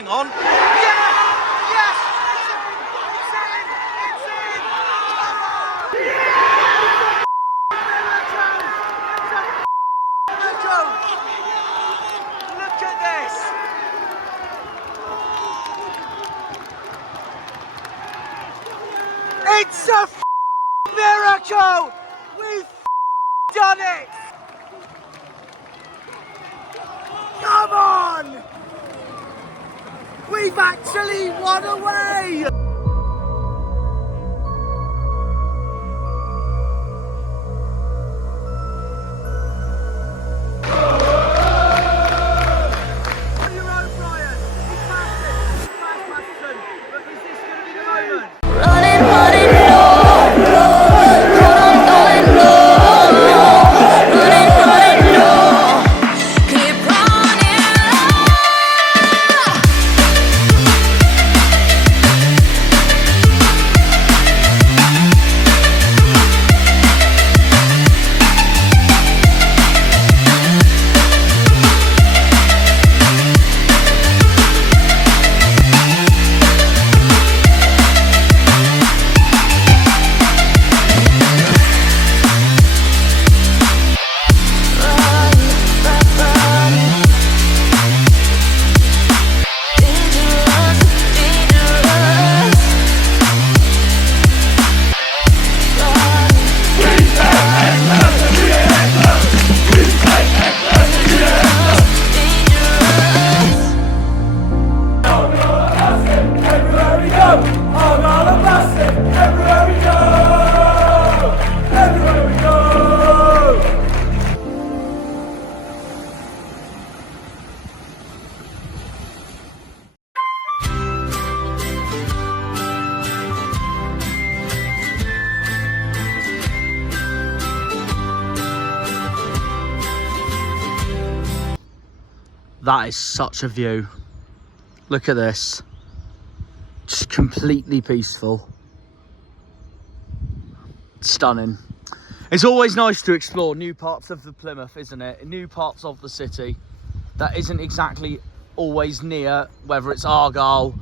hang on. Yes! Yes! Look at this! It's a miracle! We've done it! Come on! We've actually won away! That is such a view. Look at this. Just completely peaceful. Stunning. It's always nice to explore new parts of the Plymouth, isn't it? New parts of the city that isn't exactly always near, whether it's Argyle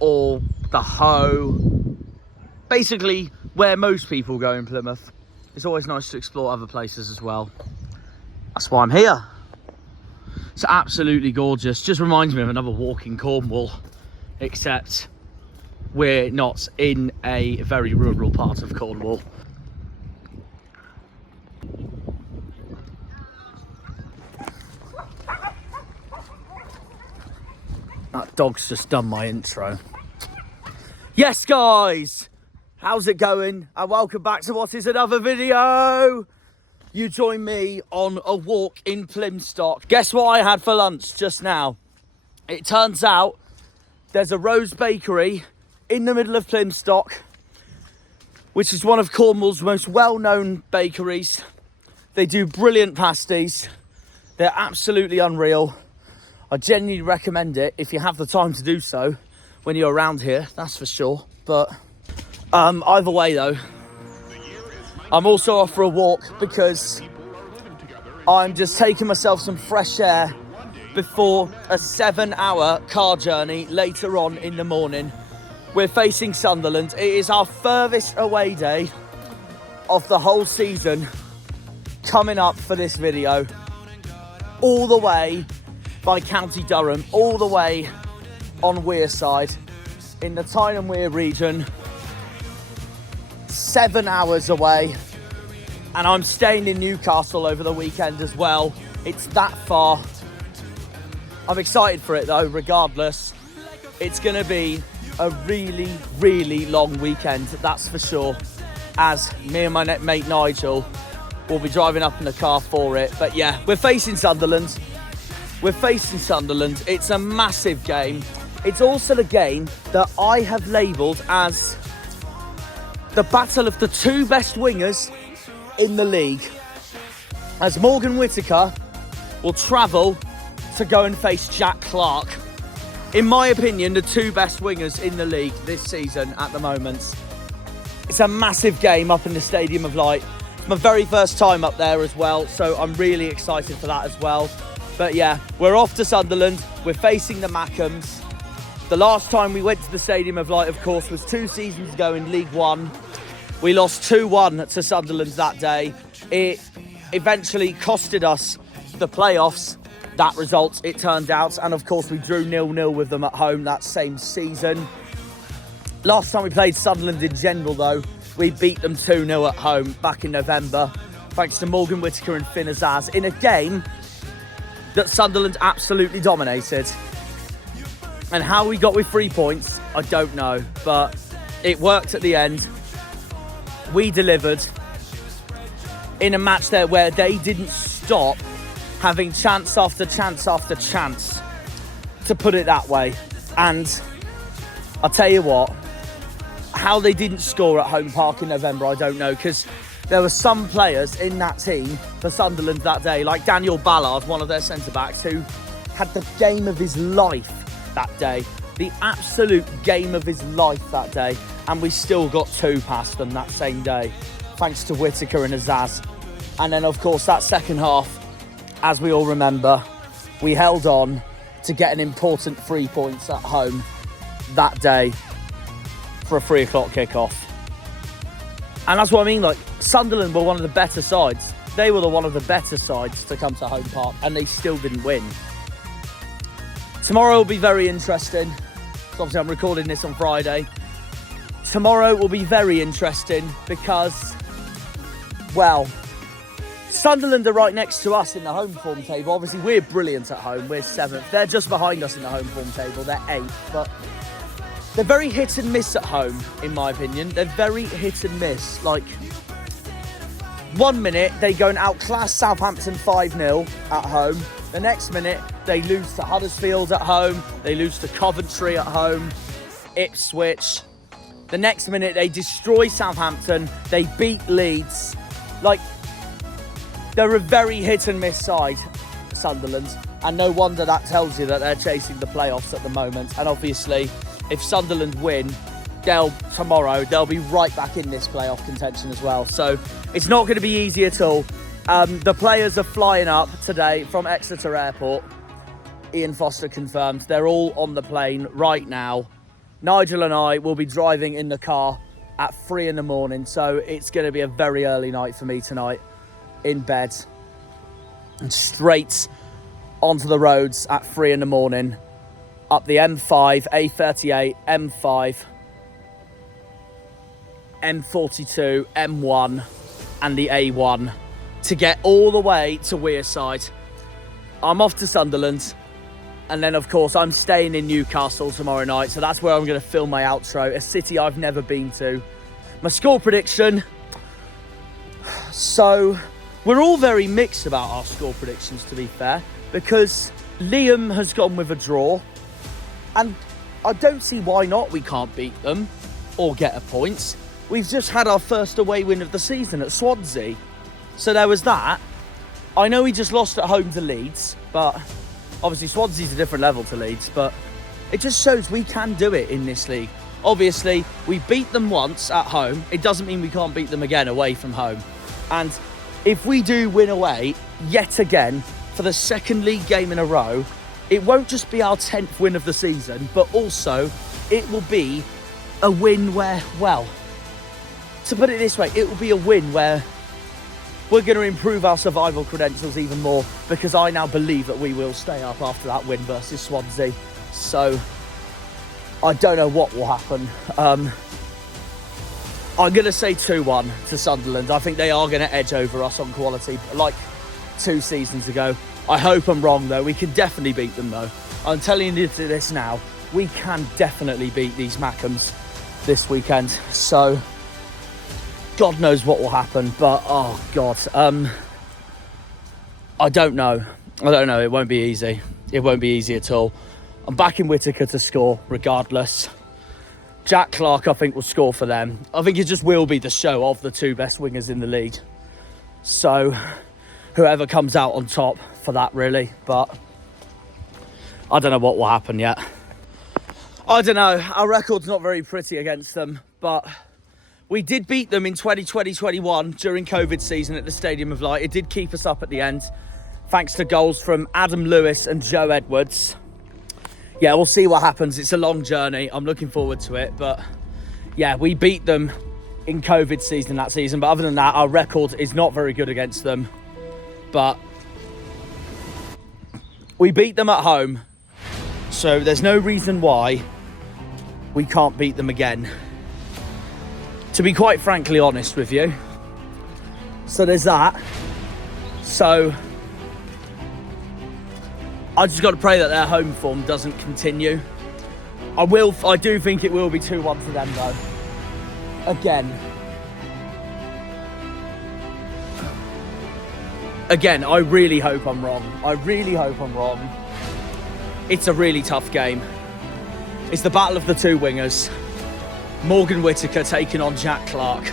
or the Hoe. Basically, where most people go in Plymouth. It's always nice to explore other places as well. That's why I'm here. It's absolutely gorgeous. Just reminds me of another walk in Cornwall, except we're not in a very rural part of Cornwall. That dog's just done my intro. Yes, guys, how's it going? And welcome back to what is another video. You join me on a walk in Plymstock. Guess what I had for lunch just now? It turns out there's a Rose Bakery in the middle of Plymstock, which is one of Cornwall's most well-known bakeries. They do brilliant pasties. They're absolutely unreal. I genuinely recommend it if you have the time to do so when you're around here, that's for sure. But either way though, I'm also off for a walk because I'm just taking myself some fresh air before a 7-hour car journey later on in the morning. We're facing Sunderland. It is our furthest away day of the whole season coming up for this video. All the way by County Durham, all the way on Wearside in the Tyne and Wear region. 7 hours away, and I'm staying in Newcastle over the weekend as well. It's that far. I'm excited for it though, regardless. It's gonna be a really, really long weekend, that's for sure, as me and my mate Nigel will be driving up in the car for it. But yeah, we're facing Sunderland. It's a massive game. It's also the game that I have labelled as the battle of the two best wingers in the league, as Morgan Whittaker will travel to go and face Jack Clarke. In my opinion, the two best wingers in the league this season at the moment. It's a massive game up in the Stadium of Light. It's my very first time up there as well, so I'm really excited for that as well. But yeah, we're off to Sunderland. We're facing the Mackems. The last time we went to the Stadium of Light, of course, was 2 seasons ago in League One. We lost 2-1 to Sunderland that day. It eventually costed us the playoffs, that result, it turned out. And of course, we drew 0-0 with them at home that same season. Last time we played Sunderland in general, though, we beat them 2-0 at home back in November, thanks to Morgan Whittaker and Efl'S in a game that Sunderland absolutely dominated. And how we got with 3 points, I don't know, but it worked at the end. We delivered in a match there where they didn't stop having chance after chance after chance, to put it that way. And I'll tell you what, how they didn't score at Home Park in November, I don't know, because there were some players in that team for Sunderland that day, like Daniel Ballard, one of their centre-backs, who had the game of his life that day. The absolute game of his life that day. And we still got 2 past them that same day, thanks to Whittaker and Azaz. And then, of course, that second half, as we all remember, we held on to get an important 3 points at home that day for a 3 o'clock kickoff. And that's what I mean, like, Sunderland were one of the better sides. They were one of the better sides to come to Home Park, and they still didn't win. Tomorrow will be very interesting. So obviously I'm recording this on Friday. Tomorrow will be very interesting because, well, Sunderland are right next to us in the home form table. Obviously, we're brilliant at home. We're 7th. They're just behind us in the home form table. They're 8th. But they're very hit and miss at home, in my opinion. They're very hit and miss. Like, 1 minute, they go and outclass Southampton 5-0 at home. The next minute, they lose to Huddersfield at home. They lose to Coventry at home. Ipswich. The next minute, they destroy Southampton. They beat Leeds. Like, they're a very hit and miss side, Sunderland. And no wonder that tells you that they're chasing the playoffs at the moment. And obviously, if Sunderland win, tomorrow, they'll be right back in this playoff contention as well. So it's not going to be easy at all. The players are flying up today from Exeter Airport. Ian Foster confirmed. They're all on the plane right now. Nigel and I will be driving in the car at 3 in the morning. So it's going to be a very early night for me tonight in bed. And straight onto the roads at 3 in the morning. Up the M5, A38, M5, M42, M1 and the A1 to get all the way to Wearside. I'm off to Sunderland, and then of course I'm staying in Newcastle tomorrow night, so that's where I'm going to film my outro, a city I've never been to. My score prediction, so we're all very mixed about our score predictions, to be fair, because Liam has gone with a draw, and I don't see why not. We can't beat them or get a point. We've just had our first away win of the season at Swansea. So there was that. I know we just lost at home to Leeds, but obviously Swansea's a different level to Leeds, but it just shows we can do it in this league. Obviously, we beat them once at home. It doesn't mean we can't beat them again away from home. And if we do win away yet again for the second league game in a row, it won't just be our 10th win of the season, but also it will be a win where, well, to put it this way, it will be a win where we're going to improve our survival credentials even more, because I now believe that we will stay up after that win versus Swansea. So I don't know what will happen. I'm going to say 2-1 to Sunderland. I think they are going to edge over us on quality, like 2 seasons ago. I hope I'm wrong, though. We can definitely beat them, though. I'm telling you this now. We can definitely beat these Mackems this weekend. So God knows what will happen, but oh God, I don't know. It won't be easy. It won't be easy at all. I'm backing Whittaker to score regardless. Jack Clarke, I think, will score for them. I think it just will be the show of the 2 best wingers in the league. So whoever comes out on top for that, really. But I don't know what will happen yet. I don't know. Our record's not very pretty against them, but we did beat them in 2020-21 during COVID season at the Stadium of Light. It did keep us up at the end, thanks to goals from Adam Lewis and Joe Edwards. yeah, we'll see what happens. It's a long journey. I'm looking forward to it. But yeah, we beat them in COVID season that season. But other than that, our record is not very good against them. But we beat them at home. So there's no reason why we can't beat them again. To be quite frankly honest with you. So there's that. So I just got to pray that their home form doesn't continue. I do think it will be 2-1 to them though. Again, I really hope I'm wrong. It's a really tough game. It's the battle of the two wingers. Morgan Whittaker taking on Jack Clarke.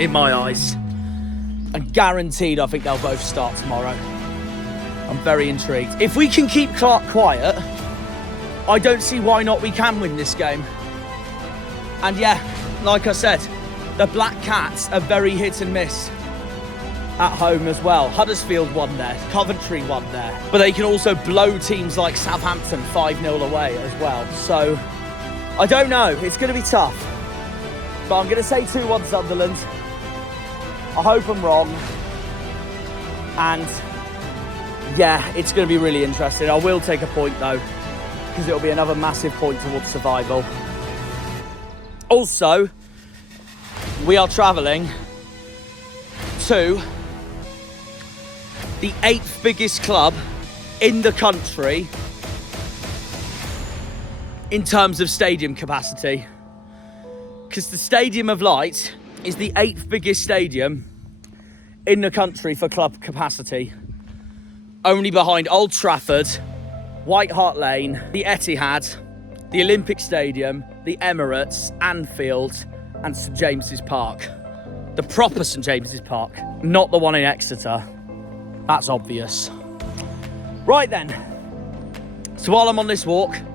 In my eyes. And guaranteed I think they'll both start tomorrow. I'm very intrigued. If we can keep Clarke quiet, I don't see why not we can win this game. And yeah, like I said, the Black Cats are very hit and miss at home as well. Huddersfield won there, Coventry won there. But they can also blow teams like Southampton 5-0 away as well. So, I don't know, it's going to be tough. But I'm going to say 2-1 Sunderland. I hope I'm wrong. And yeah, it's going to be really interesting. I will take a point though, because it'll be another massive point towards survival. Also, we are travelling to the 8th biggest club in the country in terms of stadium capacity. Because the Stadium of Light is the 8th biggest stadium in the country for club capacity. Only behind Old Trafford, White Hart Lane, the Etihad, the Olympic Stadium, the Emirates, Anfield, and St James's Park. The proper St James's Park, not the one in Exeter. That's obvious. Right then. So while I'm on this walk, and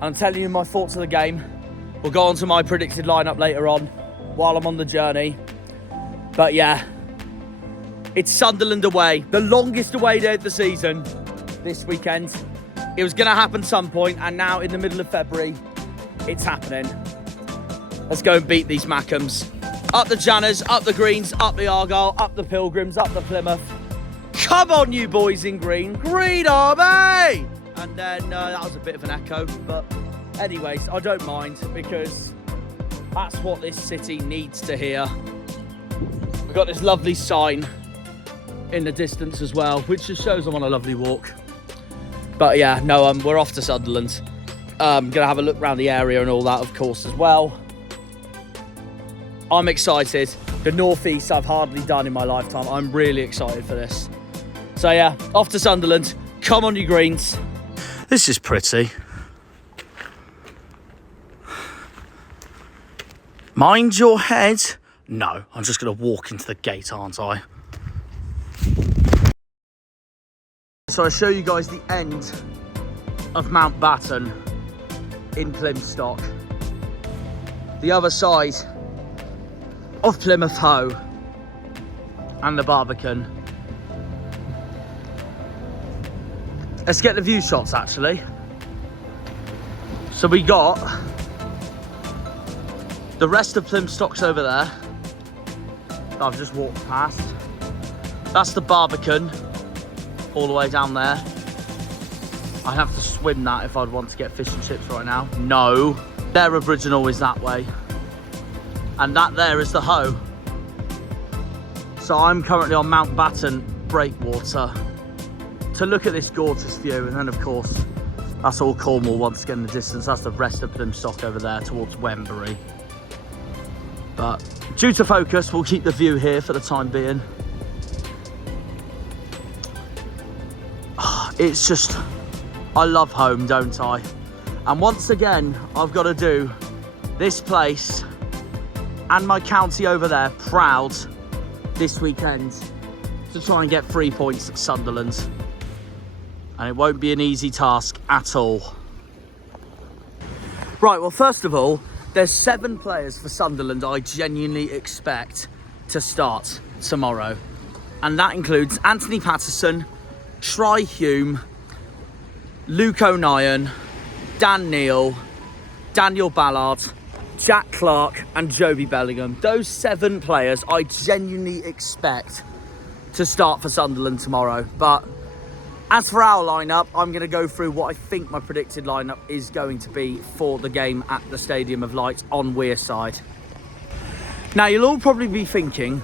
I'm telling you my thoughts of the game, we'll go on to my predicted lineup later on, while I'm on the journey. But yeah, it's Sunderland away, the longest away day of the season this weekend. It was going to happen some point, and now in the middle of February, it's happening. Let's go and beat these mackems. Up the Janners, up the Greens, up the Argyle, up the Pilgrims, up the Plymouth. Come on, you boys in green. Green Army! And then that was a bit of an echo, but anyways, I don't mind, because that's what this city needs to hear. We've got this lovely sign in the distance as well, which just shows I'm on a lovely walk. But yeah, no, we're off to Sunderland. Gonna have a look around the area and all that, of course, as well. I'm excited. The North East I've hardly done in my lifetime. I'm really excited for this. So yeah, off to Sunderland. Come on, you Greens. This is pretty. Mind your head. No, I'm just gonna walk into the gate, aren't I? So I'll show you guys the end of Mountbatten in Plymstock. The other side of Plymouth Hoe and the Barbican. Let's get the view shots actually. So we got the rest of Plymstock's over there. I've just walked past. That's the Barbican. All the way down there. I'd have to swim that if I'd want to get fish and chips right now. No, their original is that way. And that there is the Hoe. So I'm currently on Mountbatten breakwater to look at this gorgeous view. And then of course, that's all Cornwall once again in the distance. That's the rest of Plymstock over there towards Wembury. But due to focus, we'll keep the view here for the time being. It's just, I love home, don't I? And once again, I've got to do this place and my county over there proud this weekend to try and get 3 points at Sunderland. And it won't be an easy task at all. Right, well, first of all, there's 7 players for Sunderland I genuinely expect to start tomorrow. And that includes Anthony Patterson, Try Hume, Luke O'Nien, Dan Neil, Daniel Ballard, Jack Clarke and Joby Bellingham. Those 7 players I genuinely expect to start for Sunderland tomorrow. But as for our lineup, I'm going to go through what I think my predicted lineup is going to be for the game at the Stadium of Light on Wearside. Now, you'll all probably be thinking,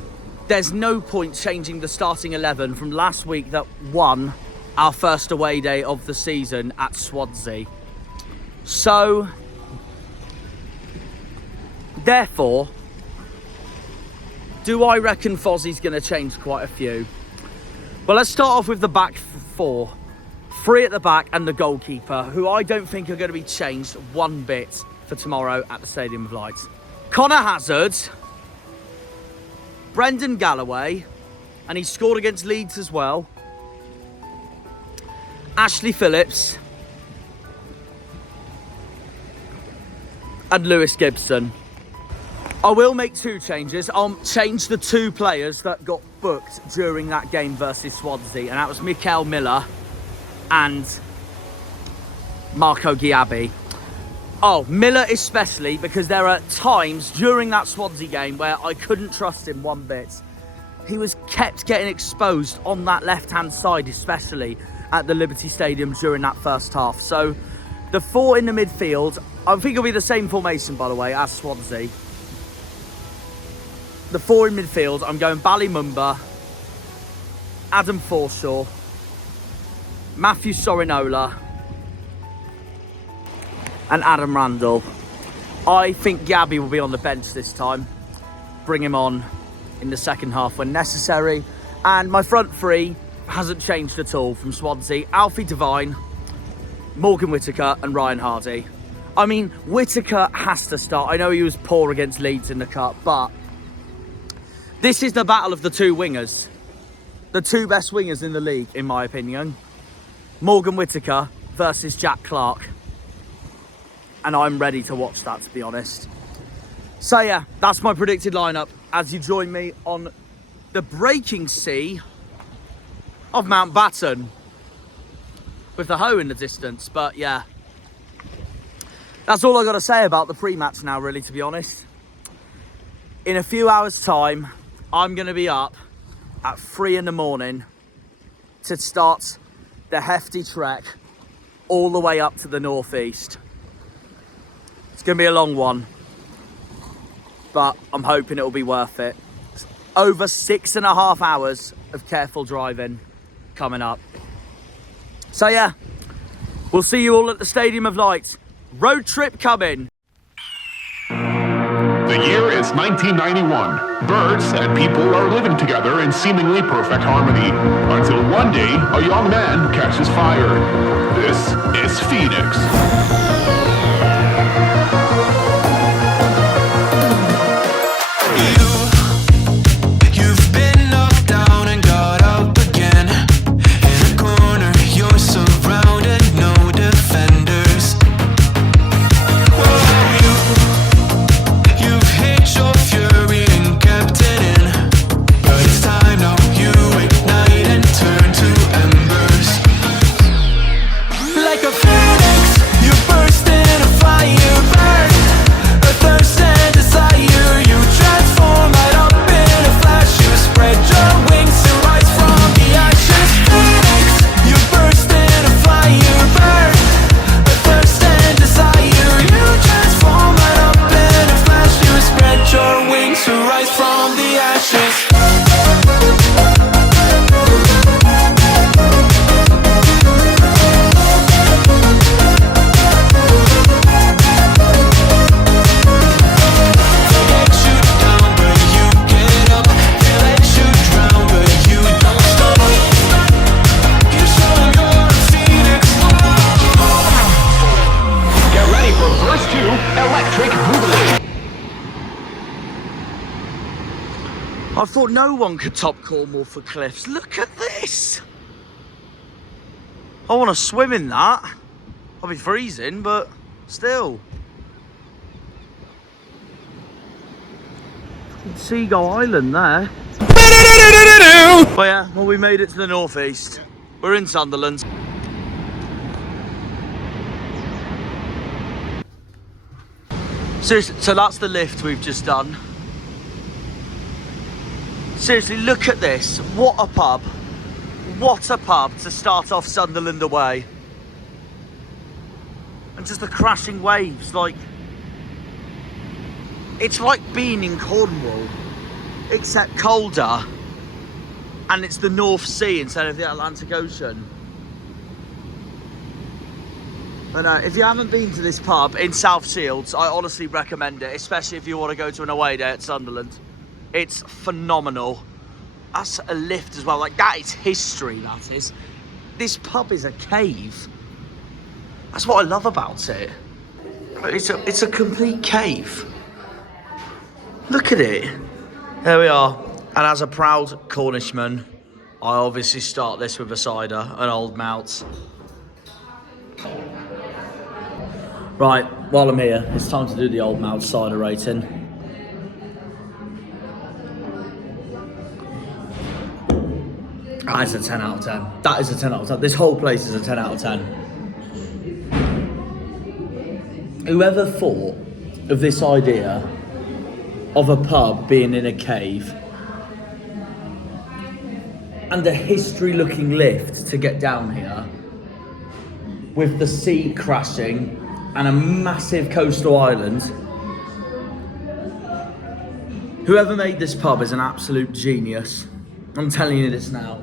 there's no point changing the starting 11 from last week that won our first away day of the season at Swansea. So, therefore, do I reckon Fozzie's going to change quite a few? Well, let's start off with the back 4. 3 at the back and the goalkeeper, who I don't think are going to be changed one bit for tomorrow at the Stadium of Light. Connor Hazard, Brendan Galloway, and he scored against Leeds as well. Ashley Phillips and Lewis Gibson. I will make 2 changes. I'll change the 2 players that got booked during that game versus Swansea, and that was Mikael Miller and Marco Ghiabi. Oh, Miller especially, because there are times during that Swansea game where I couldn't trust him one bit. He was kept getting exposed on that left-hand side, especially at the Liberty Stadium during that first half. So the 4 in the midfield, I think it'll be the same formation, by the way, as Swansea. The 4 in midfield, I'm going Ballymumba, Adam Forshaw, Matthew Sorinola, and Adam Randall. I think Gabby will be on the bench this time. Bring him on in the second half when necessary. And my front 3 hasn't changed at all from Swansea. Alfie Devine, Morgan Whittaker, and Ryan Hardy. I mean, Whittaker has to start. I know he was poor against Leeds in the Cup, but this is the battle of the 2 wingers. The 2 best wingers in the league, in my opinion. Morgan Whittaker versus Jack Clarke. And I'm ready to watch that, to be honest. So yeah, that's my predicted lineup as you join me on the breaking sea of Mountbatten. With the Hoe in the distance, but yeah. That's all I got to say about the pre-match now, really, to be honest. In a few hours' time, I'm going to be up at 3 in the morning to start the hefty trek all the way up to the northeast. It's going to be a long one, but I'm hoping it'll be worth it. It's over 6.5 hours of careful driving coming up. So yeah, we'll see you all at the Stadium of Light. Road trip coming. The year is 1991. Birds and people are living together in seemingly perfect harmony, until one day a young man catches fire. This is Phoenix. I thought no one could top Cornwall for cliffs. Look at this. I want to swim in that. I'll be freezing, but still. Seagull Island there. But yeah, well, we made it to the northeast. We're in Sunderland. So that's the lift we've just done. Seriously, look at this. What a pub. What a pub to start off Sunderland away. And just the crashing waves, like... It's like being in Cornwall, except colder. And it's the North Sea instead of the Atlantic Ocean. But if you haven't been to this pub in South Shields, I honestly recommend it, especially if you want to go to an away day at Sunderland. It's phenomenal. That's a lift as well. Like, that is history, that is. This pub is a cave. That's what I love about it. It's a complete cave. Look at it. There we are. And as a proud Cornishman, I obviously start this with a cider, an old malt. Right, while I'm here, it's time to do the old malt cider rating. That is a 10 out of 10. That is a 10 out of 10. This whole place is a 10 out of 10. Whoever thought of this idea of a pub being in a cave and a history-looking lift to get down here with the sea crashing and a massive coastal island. Whoever made this pub is an absolute genius. I'm telling you this now.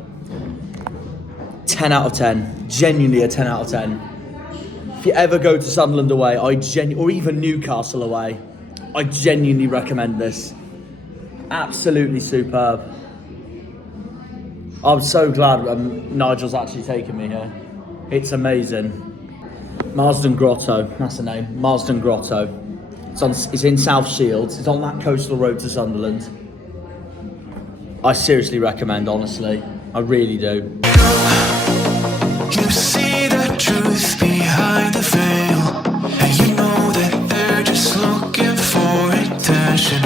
10 out of 10. Genuinely a 10 out of 10. If you ever go to Sunderland away, or even Newcastle away, I genuinely recommend this. Absolutely superb. I'm so glad Nigel's actually taken me here. It's amazing. Marsden Grotto, that's the name. Marsden Grotto. It's in South Shields. It's on that coastal road to Sunderland. I seriously recommend, honestly. I really do. You see the truth behind the veil, and you know that they're just looking for attention.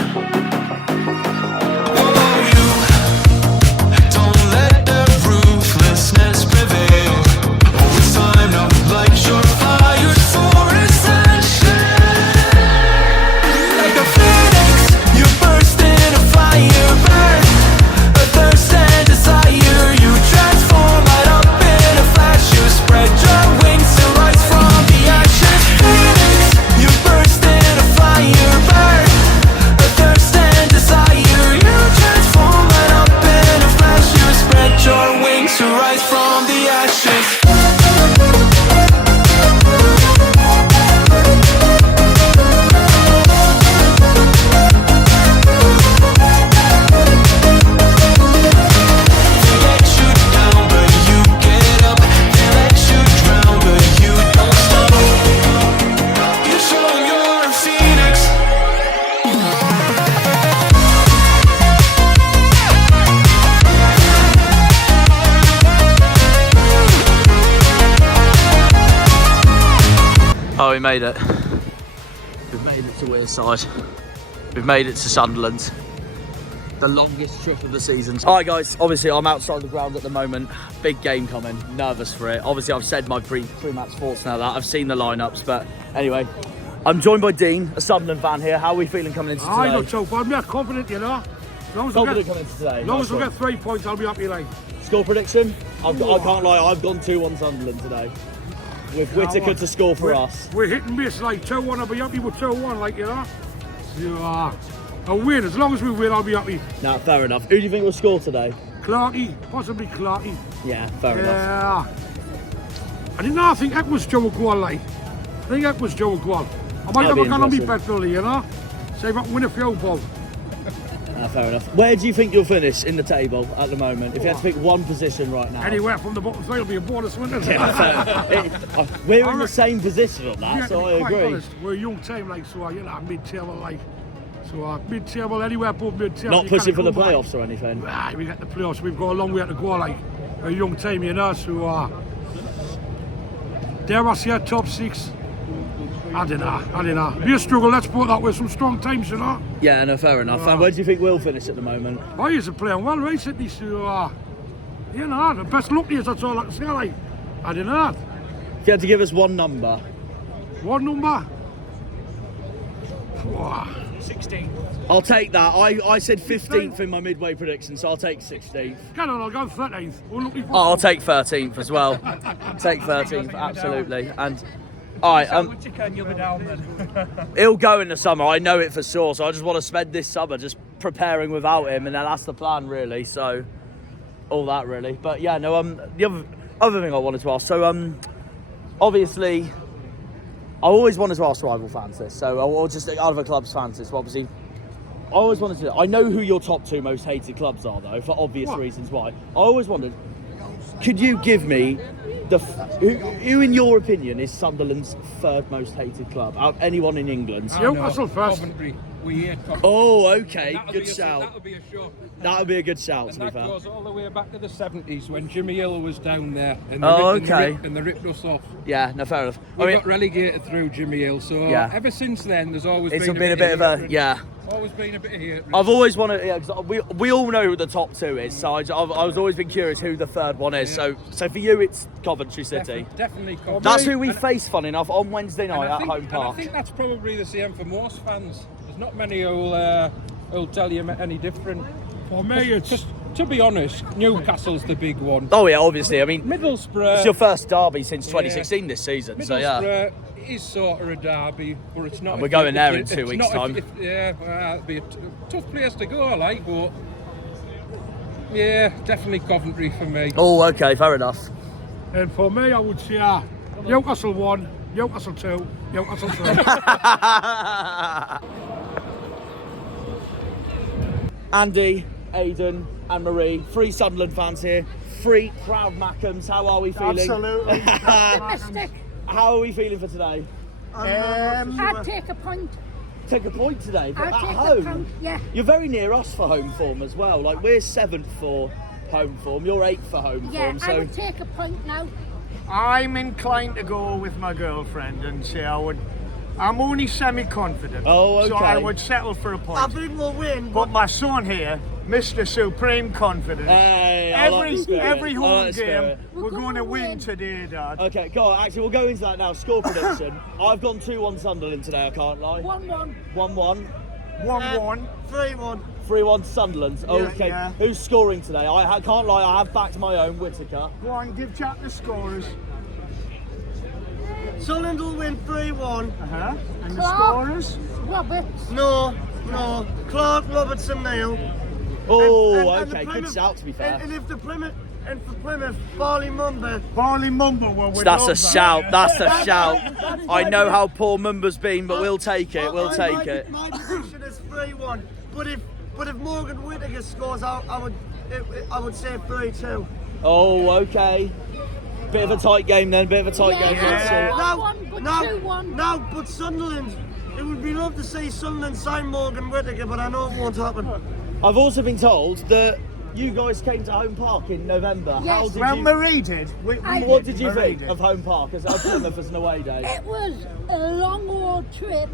Oh, we made it. We've made it to Wearside. We've made it to Sunderland. The longest trip of the season. Alright guys, obviously I'm outside the ground at the moment. Big game coming, nervous for it. Obviously I've said my pre-match thoughts now that I've seen the lineups, but anyway. I'm joined by Dean, a Sunderland fan here. How are we feeling coming into today? I'm not so bad, I'm confident, you know. Confident coming into today. As long as we get 3 points, I'll be happy, like. Score prediction? I can't lie, I've gone 2-1 Sunderland today. With Whittaker to score for us. We're hit and miss, like 2-1, I'll be happy with 2-1, like, you know. A win, as long as we win, I'll be happy. Nah, fair enough. Who do you think will score today? Clarke, possibly Clarke. Yeah, fair enough. I think Efl'S Joe will go on, like. I think Efl'S Joe will go on. I might have a gun on me bet early, you know. See if I can win a field ball. Fair enough. Where do you think you'll finish in the table at the moment? If you had to pick one position right now. Anywhere from the bottom three will be a bonus, wouldn't it? Yeah, we're in the same position on that, yeah, so I agree. Honest, we're a young team, like, so you know, mid-table, like. So mid-table, anywhere above mid-table. Not pushing for the playoffs or anything. Right, we get the playoffs. We've got a long way to go, like. We're a young team, you know, so dare I say top 6? I don't know. Be a struggle, let's put that with some strong teams, you know. Yeah, no, fair enough. And where do you think we'll finish at the moment? I used to playing well recently, so you know, the best luck is, that's all I can say, like. I don't know. If you had to give us one number. One number? 16. I'll take that. I said 15th in my midway prediction, so I'll take 16th. Come on, I'll go 13th. We're looking for I'll take 13th as well. Take 13th, absolutely. And all right, You'll be down then. he'll go in the summer. I know it for sure. So I just want to spend this summer just preparing without him, and then that's the plan, really. So all that, really. But yeah, no. The other thing I wanted to ask. So obviously, I always wanted to ask rival fans this. So or just other clubs fans this. But obviously, I always wanted to. I know who your top 2 most hated clubs are, though, for obvious reasons. Why? I always wondered. Could you give me who, in your opinion, is Sunderland's 3rd most hated club out of anyone in England? Newcastle first. Coventry. We hate Coventry. Oh, okay, That'll good be shout. That'll be a shock. That would be a good shout, And to be that fair. goes all the way back to the 70s when Jimmy Hill was down there. And they ripped us off. Yeah, no, fair enough. We got relegated through Jimmy Hill, so ever since then, there's always it's been been a bit of a, yeah. Always been a bit of hatred. I've always wanted, yeah, 'cause we all know who the top 2 is, so I was always been curious who the 3rd one is. Yeah. So for you, it's Coventry City. Definitely Coventry. That's who we face, fun enough, on Wednesday night at Home Park. I think that's probably the same for most fans. There's not many who'll tell you any different. For me, it's Just to be honest, Newcastle's the big one. Oh yeah, obviously. I mean, Middlesbrough. it's your first derby since 2016 this season, so yeah. Middlesbrough is sort of a derby, but it's not. And we're going there in 2 weeks' time. It'd be a tough place to go, like, but yeah, definitely Coventry for me. Oh, okay, fair enough. and for me, I would say Newcastle 1, Newcastle 2, Newcastle 3. Andy, Aidan, and Marie, 3 Sunderland fans here, 3 proud Mackems. How are we feeling? Absolutely. How are we feeling for today? I'd take a point. Take a point today, but I'd at take home. a point, yeah. You're very near us for home form as well. Like, we're 7th for home form, you're 8th for home Yeah, form. I So would take a point now. I'm inclined to go with my girlfriend and say I'm only semi-confident. Oh, So I okay. would settle for a I point. think we'll win. But my son here, Mr. Supreme Confidence. Hey, I like the spirit. Every I home like the game, spirit. we're going to win today, Dad. Okay, go on. Actually, we'll go into that now. Score prediction. I've gone 2-1 Sunderland today, I can't lie. 1-1. 1-1. 1-1. 3-1. 3-1 Sunderland. Okay. yeah. Who's scoring today? I can't lie, I have backed my own, Whittaker. Go on, give Jack the scorers. Sunderland will win 3-1. Uh-huh. And the Clarke. scorers? Roberts. No. Clarke, Roberts and Neil. Oh, And the okay, good Plymouth- shout to be fair. And if the Plymouth, and for Plymouth, Barley Mumba. Barley Mumba will win. That's a shout, that's a shout. I know how poor Mumba's been, but we'll take it, we'll take it. My prediction is 3-1. But if Morgan Whittaker scores, I would say 3-2. Oh, okay. Bit of a tight game then, bit of a tight game. Yeah. That's it. Now, 1-1, but now, 2-1. now, but Sunderland, it would be lovely to see Sunderland sign Morgan Whittaker, but I know it won't happen. I've also been told that you guys came to Home Park in November. Yes. How did Well, you, Marie did. what did you Marie think did. of Home Park as Plymouth as an away day? Eh. It was a long old trip.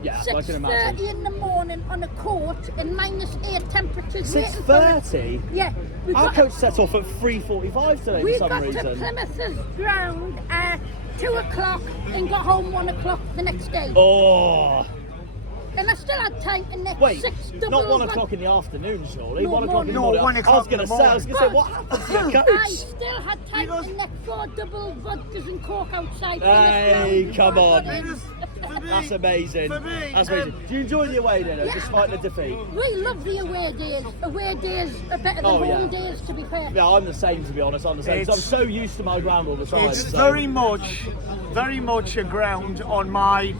Yeah, I can imagine. 6:30 in the morning on a court in -8 temperatures. waiting for it. 6:30? Yeah. We Our got, coach set off at 3:45 today we for some got to reason. Plymouth's ground at 2 o'clock and got home 1 o'clock the next day. Oh, And I still had time to next wait, 6 not double 1 over- o'clock in the afternoon, surely? No, 1 o'clock in the no, morning. 1 I was o'clock going in to the say, morning. what happened to your I coach? still had time to next 4 double vodkas and coke outside. Hey, come on. For me, That's amazing. For me, That's amazing. Do you enjoy the away day, though, despite the defeat? We love the away days. Away days are better than Oh, yeah. home days, to be fair. Yeah, I'm the same, to be honest. I'm the same. 'Cause I'm It's- so used to my ground all the time. It's so- very much a ground on my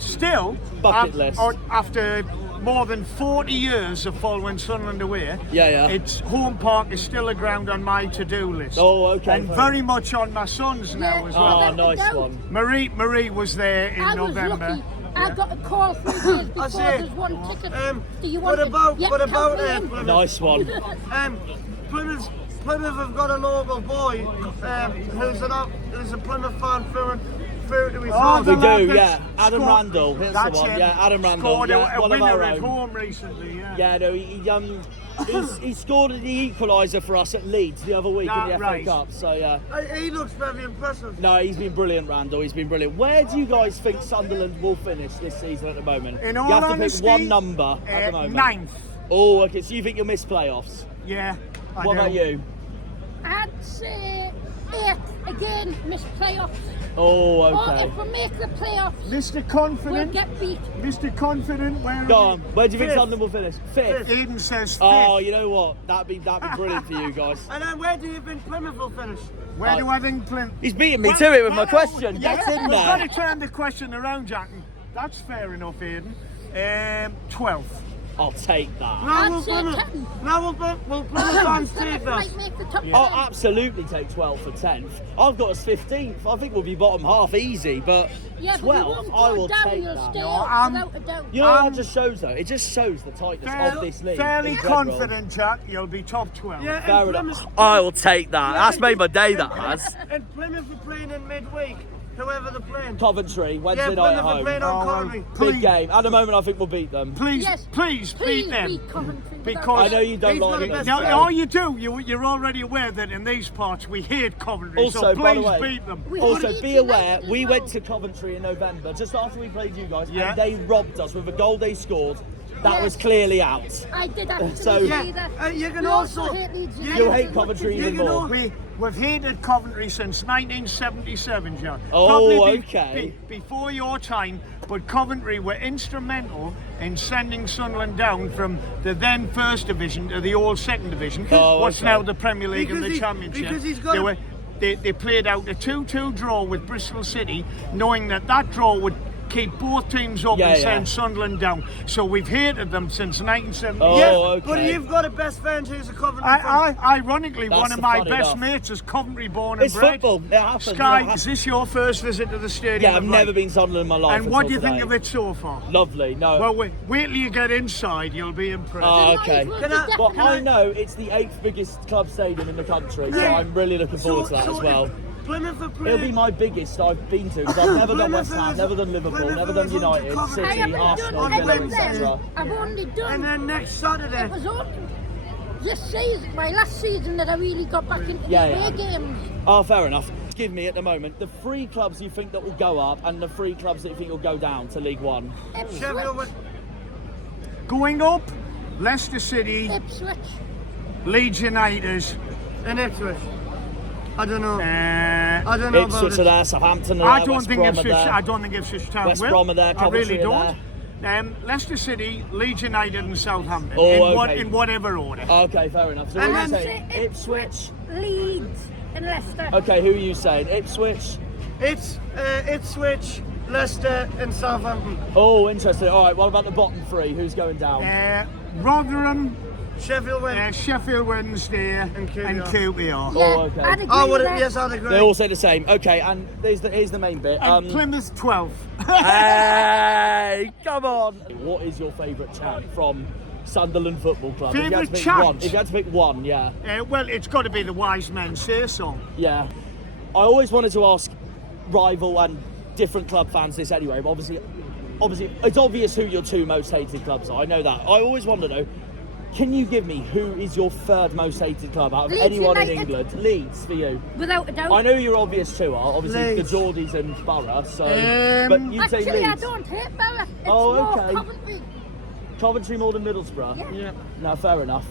Bucket list. After more than 40 years of following Sunderland away. Yeah. It's Home Park is still a ground on my to-do list. Oh, okay. And very much on my son's now as well. Oh, nice one. Marie was there in I was November. lucky. I got a call 3 days before see it. there's 1 ticket. Do you what want about it? Yeah, what about count me in. Plymouth? Nice one. Plymouth have got a local boy who's a Plymouth fan through to his Oh, house. We the lad do, that's yeah. Adam scored- Randall, here's the That's one. him. Yeah, Adam Randall. Scored Yeah, a one of winner our at own. home recently, yeah. Yeah, no, he scored the equaliser for us at Leeds the other week in the FA Right. Cup. So yeah, He looks very impressive. no, he's been brilliant, Randall. He's been brilliant. Where do you guys think Sunderland will finish this season at the moment? In you all have to honesty, pick one number at the moment. 9th. Oh, okay. So you think you'll miss playoffs? Yeah. I What do. about you? I'd say 8 again, miss playoffs. Oh, Or okay. if we make the playoffs, Mr. we'll Confident. get beat. Mr. Confident, where Go on. Where do you think Fifth. Sunderland will finish? Fifth. Eden says 5th. Oh, you know what? That'd be brilliant for you guys. And then where do you think Plymouth will finish? Where do I think Plymouth? He's beating me to it with my question. Yeah, Get in we've got to there. turn the question around, Jack. That's fair enough, Eden. 12th. I'll take that. Now I'd will say Plymouth, 10. will Plymouth fans take Plymouth this? might make the top 10. I'll absolutely take 12th for 10th. I've got us 15th. I think we'll be bottom half easy, but Yeah, but we 12th, won't I go will down, take you'll that. stay No, up without a doubt. You know what that just shows though? It just shows the tightness of this league. Fairly in general. confident, Jack. You'll be top 12. Yeah, Fair and enough. Plymouth, I will take that. That's made my day, that has. and Plymouth are playing in midweek, whoever they're playing. Coventry, Wednesday Yeah, night at Plymouth are home. playing Oh, on well, Coventry. Big game. At the moment, I think we'll beat them. Please, Yes. please beat them. beat Coventry. Because- I know you don't He's got like the them. best No, player. oh, you do. You're already aware that in these parts we hate Coventry, Also, so by the please way, beat them. We Also, beat be United aware, as we well. went to Coventry in November, just after we played you guys, Yeah. and they robbed us with a goal they scored. That Yes. was clearly out. I did actually So- say that. You can We also hate Leeds you United You'll hate as much Coventry as even you know- more. We've hated Coventry since 1977, John. Oh, Probably okay. before your time, but Coventry were instrumental in sending Sunderland down from the then First Division to the old Second Division, Oh, what's okay. now the Premier League and Because the he- Championship. because he's got They played out a 2-2 draw with Bristol City, knowing that draw would keep both teams up Yeah, and yeah. send Sunderland down. So we've hated them since 1970. Oh, Yes, okay. but you've got a best friend who's a Coventry fan. Ironically, That's one of my funny best enough. mates is Coventry born and It's bred. football. It happens. Sky, It happens. is this your first visit to the stadium? Yeah, I've of never life? been Sunderland in my life. And what do you until think today. of it so far? Lovely. No. Well, wait till you get inside, you'll be impressed. Oh, okay. Can I- Well, Can I know it's the 8th biggest club stadium in the country, so Yeah. I'm really looking forward to that as well. Plymouth are It'll be playing. my biggest I've been to, because I've never done Plymouth West Ham, is- never done Liverpool, Plymouth never done is under United, Coventry. I City, haven't Arsenal, done Villa, any of them. etc. I've only done. And then next Saturday. It was only this season, my last season, that I really got back into Yeah, the yeah. away games. Oh, fair enough. Give me at the moment the 3 clubs you think that will go up and the 3 clubs that you think will go down to League One. Sheffield Ipswich. Going up, Leicester City, Ipswich. Leeds United, and Ipswich. I don't know. uh, I don't know about Ipswich are it. there, Southampton are I there, don't West think Brom are Ipswich. there. I don't think Ipswich Town West will. Brom are there, I really Coventry are don't. Leicester City, Leeds United, and Southampton. Oh, okay. In whatever order. Okay, fair enough. So And what are you then saying? say Ipswich. Leeds, and Leicester. Okay, who are you saying? Ipswich? It's Ipswich, Leicester, and Southampton. Oh, interesting. All right, what about the bottom 3? Who's going down? Rotherham, Sheffield Wednesday. Sheffield Wednesday, and QPR. Yeah, Oh, okay. I'd agree I would. with that. Yes, I'd agree. They all say the same. Okay, and here's the main bit. And Plymouth 12th. Hey, come on! What is your favourite chant from Sunderland Football Club? If you had to Favourite pick chant? one, if you had to pick one, yeah, Well, it's got to be the Wise Men Say song. yeah. I always wanted to ask rival and different club fans this anyway, but obviously, it's obvious who your 2 most hated clubs are. I know that. I always wonder though, can you give me who is your 3rd most hated club out of Leeds anyone in United. England? Leeds for you. Without a doubt. I know your obvious 2 are obviously Leeds. the Geordies and Borough. So, Um, but you'd say Actually, I Leeds. don't hate Bella. It's Oh, more okay. Coventry. Coventry more than Middlesbrough. Yeah. No, fair enough.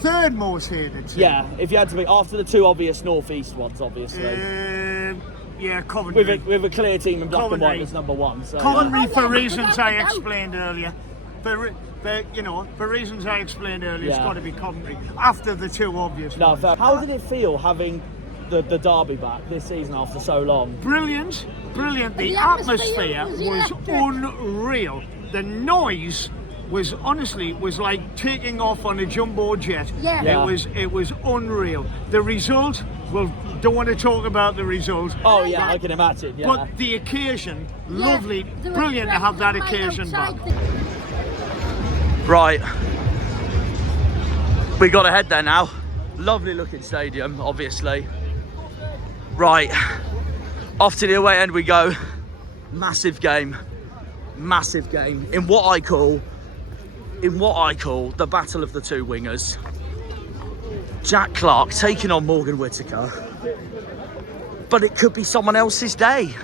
3rd most hated team. Yeah, if you had to be after the 2 obvious northeast ones, obviously, Yeah, Coventry. with a clear team in black and white Coventry. as number 1. So Coventry Yeah. for reasons I Without a doubt. explained earlier. For reasons I explained earlier, it's Yeah. got to be Coventry after the 2 obvious. no, ones. fair. How did it feel having the derby back this season after so long? Brilliant. The The atmosphere atmosphere was was electric. unreal. The noise was like taking off on a jumbo jet. Yeah. Yeah. It was unreal. The result, well, don't want to talk about the result. Oh yeah, I can imagine. Yeah. But the occasion, Yeah, lovely, they were brilliant to have that right occasion back. outside the- Right, we got ahead there now. Lovely looking stadium, obviously. Right, Off to the away end we go. Massive game. Massive game. In what I call the battle of the two wingers. Jack Clarke taking on Morgan Whittaker. But it could be someone else's day.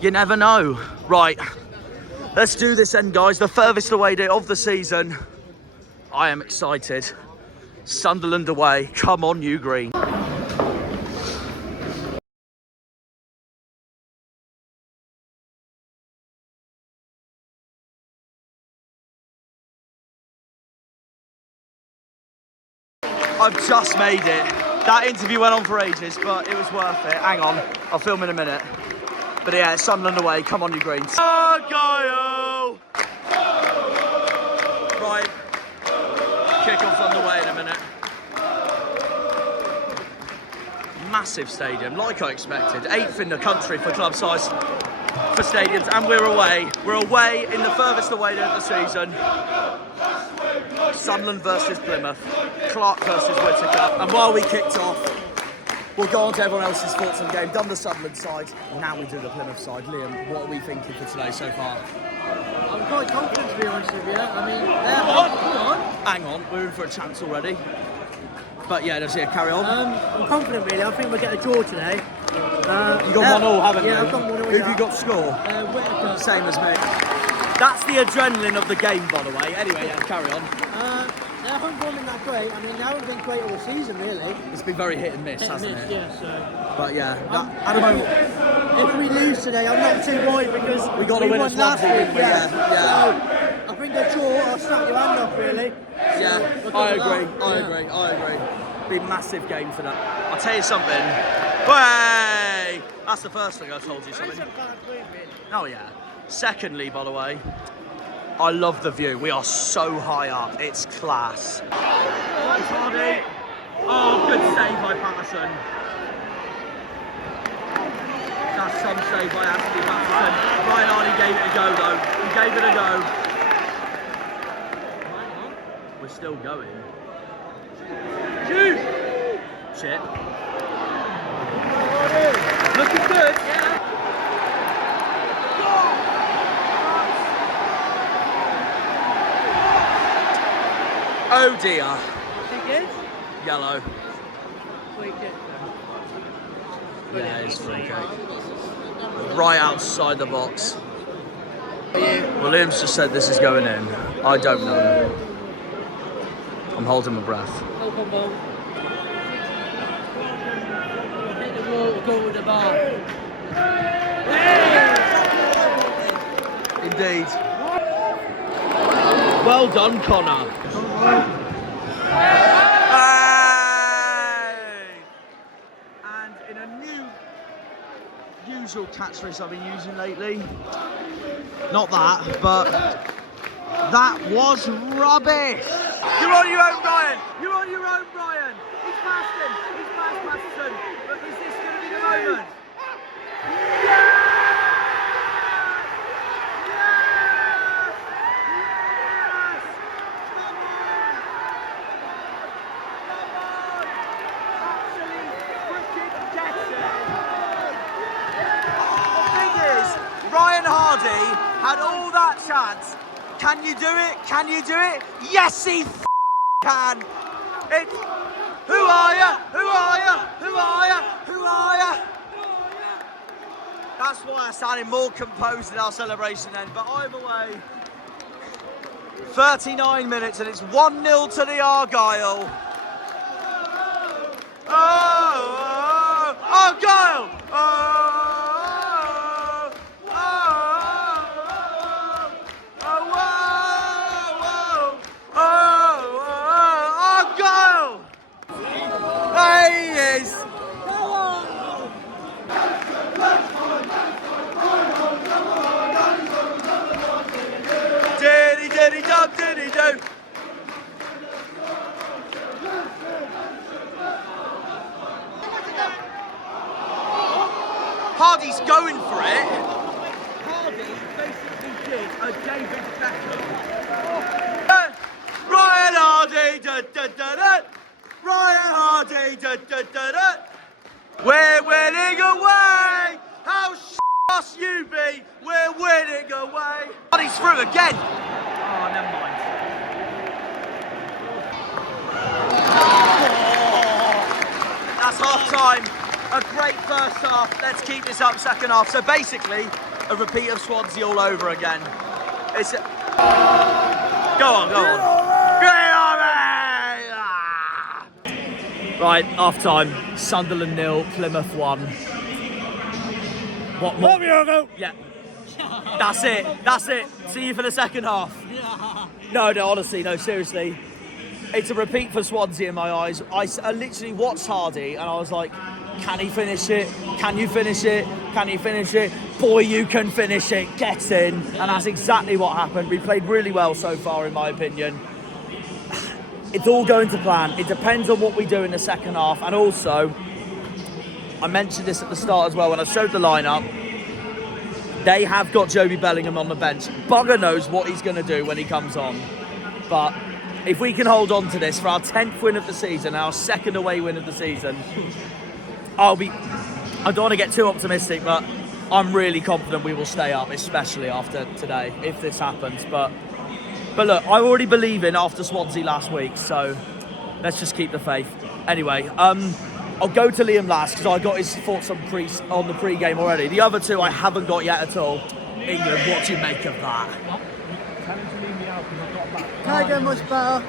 You never know. Right, let's do this then, guys. The furthest away day of the season. I am excited. Sunderland away. Come on, you green. I've just made it. That interview went on for ages, but it was worth it. Hang on, I'll film in a minute. But yeah, it's Sunderland away. Come on, you greens. Argyle! Right, kick-off's underway in a minute. Massive stadium, like I expected. 8th in the country for club size for stadiums, and we're away. We're away in the furthest away day of the season. Sunderland versus Plymouth, Clarke versus Whittaker. And while we kicked off, we'll go on to everyone else's thoughts on the game. Done the Sunderland side, now we do the Plymouth side. Liam, what are we thinking for today so far? I'm quite confident, to be honest with you. I mean, come on. Hang on, we're in for a chance already. But yeah, let's carry on. I'm confident, really. I think we'll get a draw today. You got 1-1, haven't you? Yeah, I've got 1-1. Who've you got to score? Whittaker. Same as me. That's the adrenaline of the game, by the way. Anyway, yeah, carry on. They haven't been that great. I mean, they haven't been great all season, really. It's been very hit and miss, hasn't it? Yeah, so. But yeah, at the moment, if we lose today, I'm not too worried because we got to win as last one, week. didn't we? Yeah. So, I think a draw, I'll snap your hand off, really. Yeah, So, I agree. I agree. Be a massive game for that. I'll tell you something. Way! That's the first thing I told you something. Oh yeah. Secondly, by the way, I love the view. We are so high up. It's class. It's Hardy. Oh, good save by Patterson. That's some save by Ashley Patterson. Ryan Hardy gave it a go, though. He gave it a go. We're still going. Shoot! Chip. Looking good. Yeah. Oh dear. Yellow. Yeah, it's free kick. Right outside the box. Williams just said this is going in. I don't know. I'm holding my breath. Indeed. Well done, Connor. Hey! And in a new usual catchphrase I've been using lately, not that, but that was rubbish. You're on your own, Brian. You're on your own, Brian. He's past him. He's past Patterson. But is this going to be the moment? Ryan Hardy had all that chance. Can you do it? Can you do it? Yes, he can. It's who are you? Who are you? Who are you? Who are you? That's why I sounded more composed in our celebration then. But either way, 39 minutes and it's 1-0 to the Argyle. Oh, Argyle! Hardy's going for it. Hardy basically did a David Beckham. Ryan Hardy, Ryan Hardy, We're winning away. away. We're winning away. But he's through again. Oh, never mind. That's half time. A great first half. Let's keep this up second half. So basically, a repeat of Swansea all over again. It's. Go on. Right, half time. Sunderland 0, Plymouth 1. What more? Yeah. That's it. See you for the second half. No, honestly, no, seriously. It's a repeat for Swansea in my eyes. I literally watched Hardy and I was like, can he finish it? Can you finish it? Can he finish it? Boy, you can finish it. Get in. And that's exactly what happened. We played really well so far, in my opinion. It's all going to plan. It depends on what we do in the second half. And also, I mentioned this at the start as well when I showed the lineup. They have got Joby Bellingham on the bench. Bugger knows what he's going to do when he comes on. But if we can hold on to this for our 10th win of the season, our second away win of the season, I don't want to get too optimistic, but I'm really confident we will stay up, especially after today, if this happens. But look, I already believe in after Swansea last week, so let's just keep the faith. Anyway, I'll go to Liam last because I got his thoughts on the pre-game already. The other two I haven't got yet at all. England, what do you make of that? Can't get much better.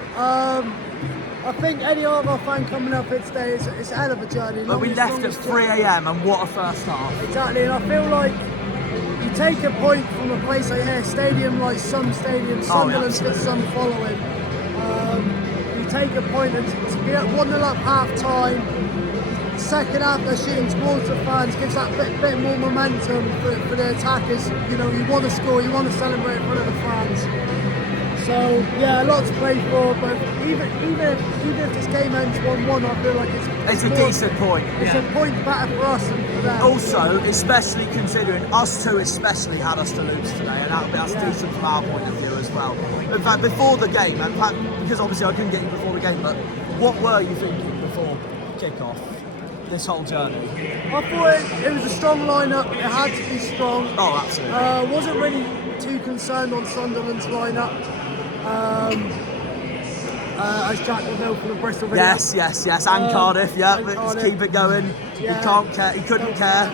I think any Argyle fan coming up here today is a hell of a journey. But we left at 3 a.m. and what a first half. Exactly, and I feel like you take a point from a place like here, stadium like some stadiums, Sunderland's got some following. You take a point and to be at 1-0 up half time, second half they're shooting towards the fans, gives that bit more momentum for the attackers. You know, you want to score, you want to celebrate in front of the fans. So yeah, a lot to play for, but even if this game ends 1-1, I feel like it's a decent point. It's a point better for us than for them. Also, especially considering us two especially had us to lose today, and that's decent from our point of view as well. In fact, before the game, in fact, because obviously I couldn't get you before the game, but what were you thinking before kick-off? This whole journey? I thought it was a strong lineup. It had to be strong. Oh, absolutely. Wasn't really too concerned on Sunderland's lineup. As Jack Neville from the Bristol video. Yes, and Cardiff, let's keep it going. Yeah. He can't care, he couldn't care.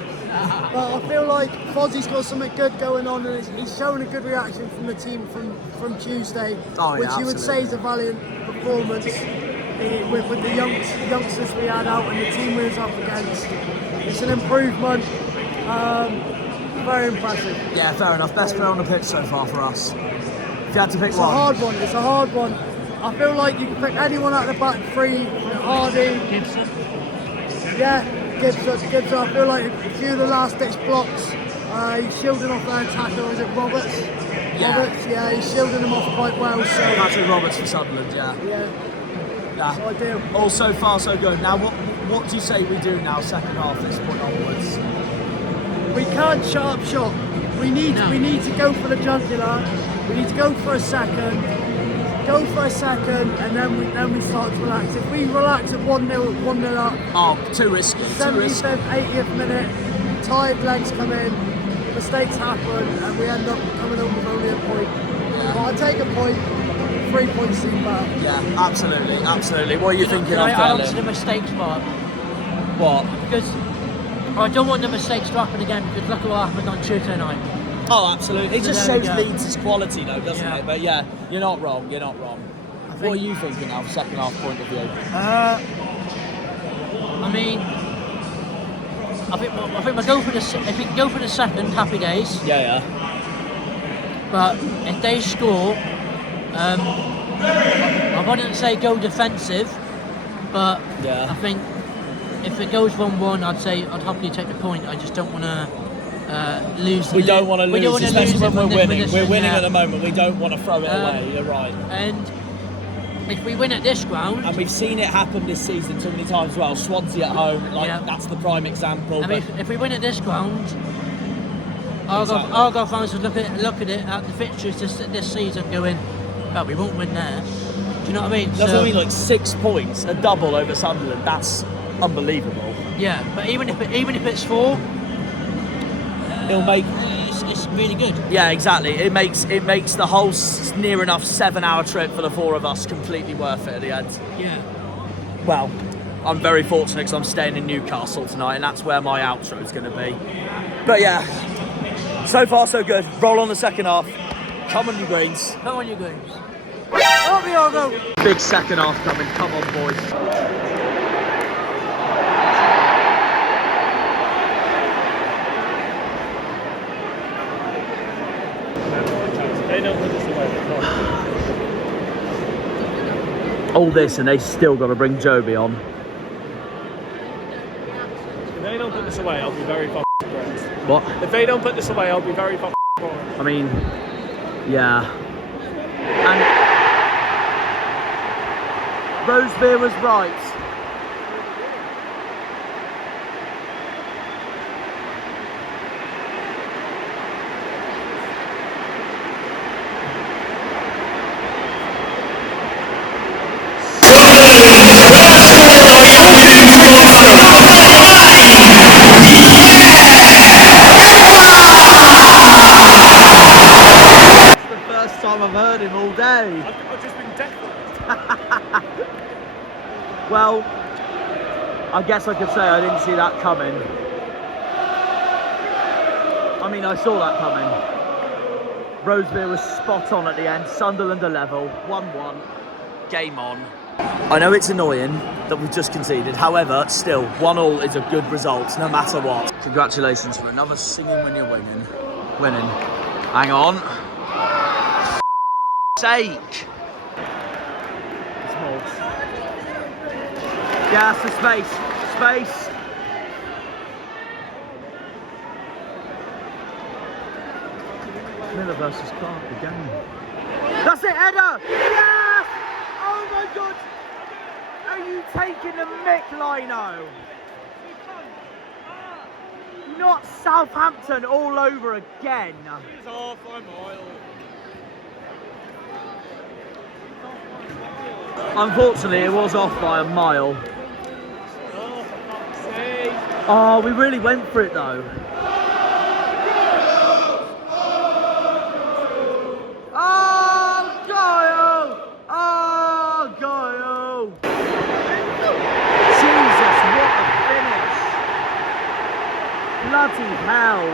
But I feel like Fozzie's got something good going on, and he's showing a good reaction from the team from Tuesday, which you would say is a valiant performance with the youngsters we had out and the team we was up against. It's an improvement. Very impressive. Yeah, fair enough. Best player on the pitch so far for us. If you had to pick It's one. It's a hard one. I feel like you can pick anyone out of the back three. Hardy. Gibson. Yeah, Gibson. I feel like a few of the last ditch blocks, he's shielding off their attacker. Is it Roberts? Yeah. Roberts, yeah, he's shielding them off quite well. So Patrick Roberts for Sunderland, yeah. It's ideal. All so far so good. Now what do you say we do now, second half, this point onwards? We can't shut up shop. We need to go for the jugular. We need to go for a second, and then we start to relax. If we relax at 1-0 up, too risky. 75th, 80th minute, tired legs come in, mistakes happen, and we end up coming home with only a point. Yeah. But I take a point, 3 points seem better. Yeah, absolutely. What are you thinking Can of I add on to the mistakes part? What? Because I don't want the mistakes to happen again, because look at what happened on Tuesday night. Oh, absolutely. It just there we shows go. Leeds' quality, though, doesn't it? But yeah, you're not wrong. What are you thinking of, second half point of view? I mean, I think we'll go for if we can go for the second, happy days. Yeah. But if they score, I wouldn't say go defensive, but I think if it goes 1-1, I'd happily take the point. I just don't want to lose. We don't want to lose, especially when we're winning. We're winning at the moment. moment. We don't want to throw it away. You're right. And if we win at this ground, and we've seen it happen this season too many times as well. Swansea at home, that's the prime example. I mean, if we win at this ground, Argyle fans would look at it at the fixtures this season, going, "Well, we won't win there." Do you know what I mean? That's what I mean. Like 6 points, a double over Sunderland. That's unbelievable. Yeah, but even if it's 4, it'll make. it's really good. Yeah, exactly. It makes the whole near enough 7-hour trip for the four of us completely worth it at the end. Yeah. Well, I'm very fortunate because I'm staying in Newcastle tonight, and that's where my outro is going to be. But yeah, so far so good. Roll on the second half. Come on, you Greens. Come on, you Greens. Up we all go. Big second half coming. Come on, boys. All this, and they still got to bring Joby on. If they don't put this away, I'll be very fucking surprised. What? If they don't put this away, I'll be very fucking surprised. I mean, yeah. And Rosebeer was right. Time I've heard him all day. I've just been deafened. Well, I guess I could say I didn't see that coming. I mean, I saw that coming. Rosebeer was spot on at the end. Sunderland are level, 1-1. Game on. I know it's annoying that we've just conceded. However, still, 1-1 is a good result, no matter what. Congratulations for another singing when you're winning. Hang on. Sake. Yeah, that's the space. Miller versus Clarke again. That's it, header! Yes! Oh my god! Are you taking the mick, Lino? Not Southampton all over again. It's off by a mile. Unfortunately, it was off by a mile. Oh, for fuck's sake. Oh, we really went for it though. Oh, Goyle! Oh, Goyle! Jesus, what a finish! Bloody hell!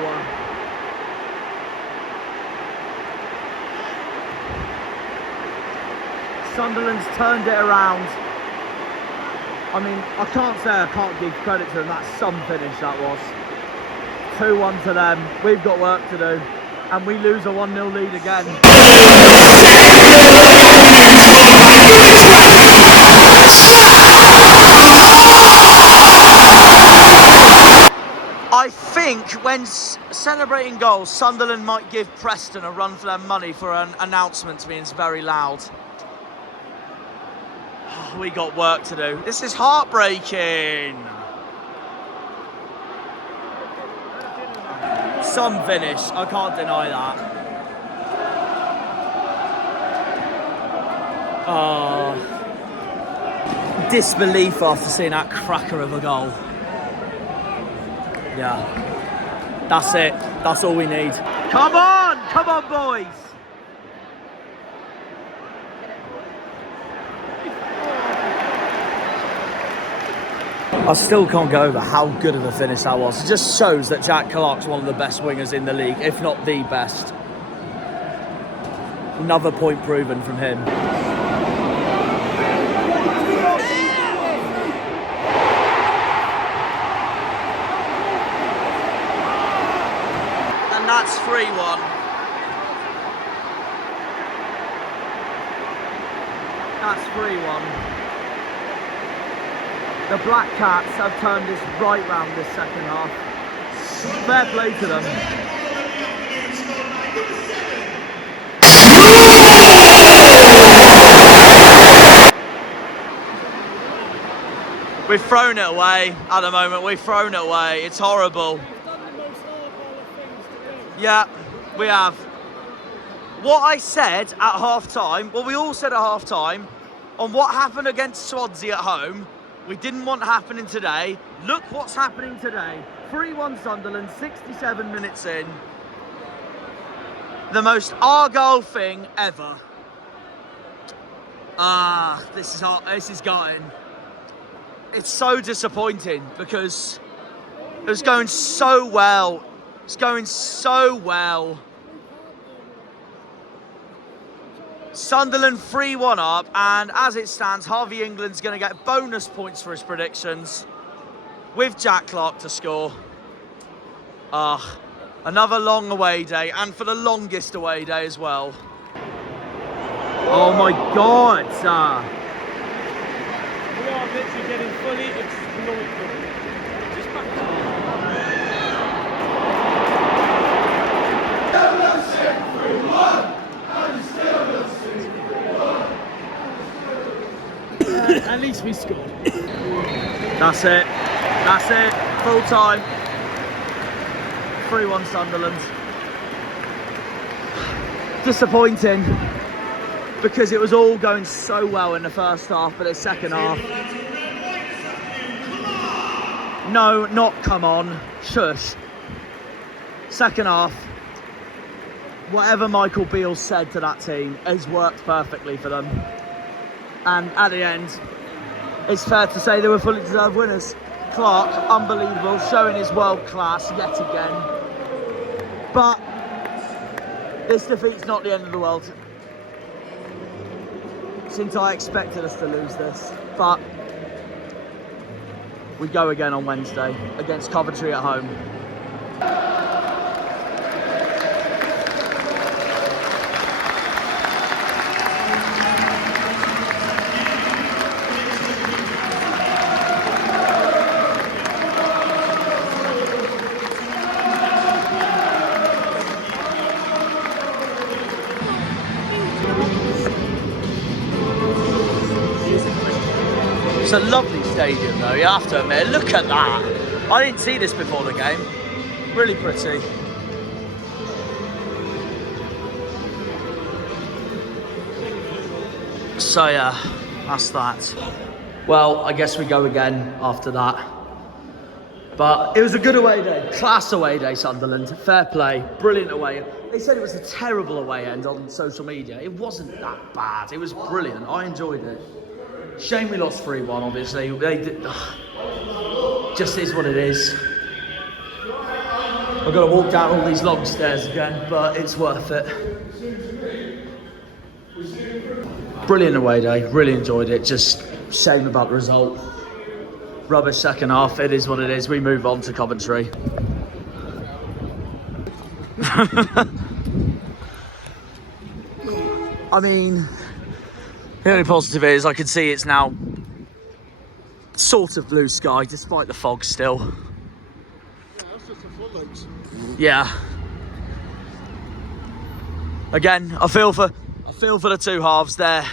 Sunderland's turned it around. I mean, I can't say I can't give credit to them. That's some finish, that was. 2-1 to them. We've got work to do. And we lose a 1-0 lead again. I think when celebrating goals, Sunderland might give Preston a run for their money for an announcement being very loud. We got work to do. This is heartbreaking. Some finish, I can't deny that. Oh, disbelief after seeing that cracker of a goal. Yeah, that's it. That's all we need. Come on boys. I still can't go over how good of a finish that was. It just shows that Jack Clarke's one of the best wingers in the league, if not the best. Another point proven from him. And that's 3-1. That's 3-1. The Black Cats have turned this right round this second half. Fair play to them. We've thrown it away at the moment. We've thrown it away. It's horrible. Yeah, we have. What I said at half-time, well, we all said at half-time, on what happened against Swansea at home, we didn't want happening today. Look what's happening today. 3-1 Sunderland, 67 minutes in. the most Argyle thing ever. This is gutting. It's so disappointing because it was going so well. It's going so well. Sunderland 3-1 up, and as it stands, Harvey England's going to get bonus points for his predictions with Jack Clarke to score. Another long away day, and for the longest away day as well. Oh my God! We are literally getting fully exploited. Just back at least we scored. That's it. That's it. Full time. 3-1 Sunderland. Disappointing because it was all going so well in the first half, but the second half. No, not come on. Shush. Second half. Whatever Michael Beale said to that team has worked perfectly for them. And at the end, it's fair to say they were fully deserved winners. Clarke, unbelievable, showing his world class yet again. But this defeat's not the end of the world. Since I expected us to lose this. But we go again on Wednesday against Coventry at home. It's a lovely stadium though, you have to admit. Look at that. I didn't see this before the game. Really pretty. So yeah, that's that. Well, I guess we go again after that. But it was a good away day. Class away day, Sunderland. Fair play. Brilliant away. They said it was a terrible away end on social media. It wasn't that bad. It was brilliant. I enjoyed it. Shame we lost 3-1, obviously. They did, just is what it is. I've got to walk down all these long stairs again, but it's worth it. Brilliant away day. Really enjoyed it. Just shame about the result. Rubbish second half. It is what it is. We move on to Coventry. I mean, the only positive is I can see it's now sort of blue sky despite the fog still. Yeah. Again, I feel for the two halves. They're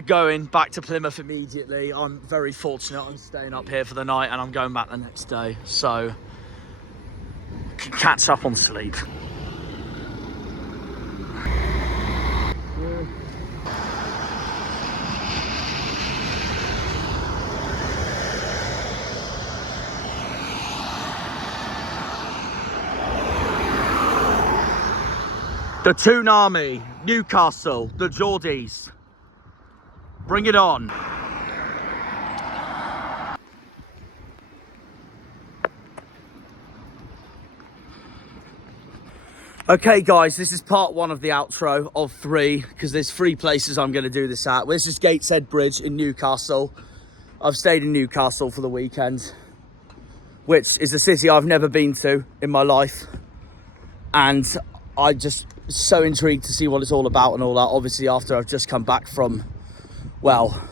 going back to Plymouth immediately. I'm very fortunate. I'm staying up here for the night and I'm going back the next day, so I can catch up on sleep. The Toon Army, Newcastle, the Geordies. Bring it on. Okay guys, this is part one of the outro of 3, because there's 3 places I'm going to do this at. This is Gateshead Bridge in Newcastle. I've stayed in Newcastle for the weekend, which is a city I've never been to in my life. And I just so intrigued to see what it's all about and all that. Obviously, after I've just come back from, well,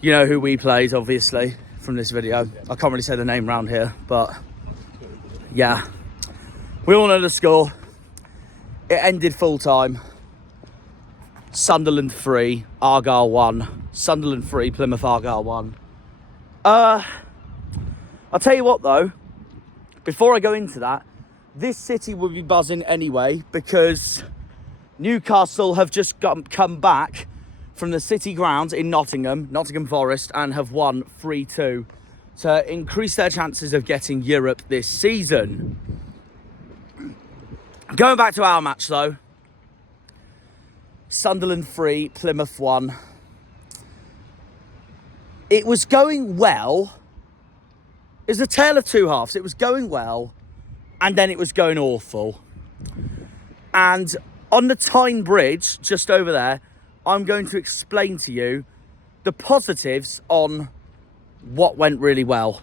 you know who we played, obviously, from this video. I can't really say the name around here, but yeah. We all know the score. It ended full time. Sunderland 3, Argyle 1. Sunderland 3, Plymouth Argyle 1. I'll tell you what though, before I go into that, this city will be buzzing anyway because Newcastle have just come back from the city ground in Nottingham Forest, and have won 3-2 to increase their chances of getting Europe this season. Going back to our match though, Sunderland 3, Plymouth 1. It was going well. It was a tale of two halves. It was going well, and then it was going awful. And on the Tyne Bridge, just over there, I'm going to explain to you the positives on what went really well.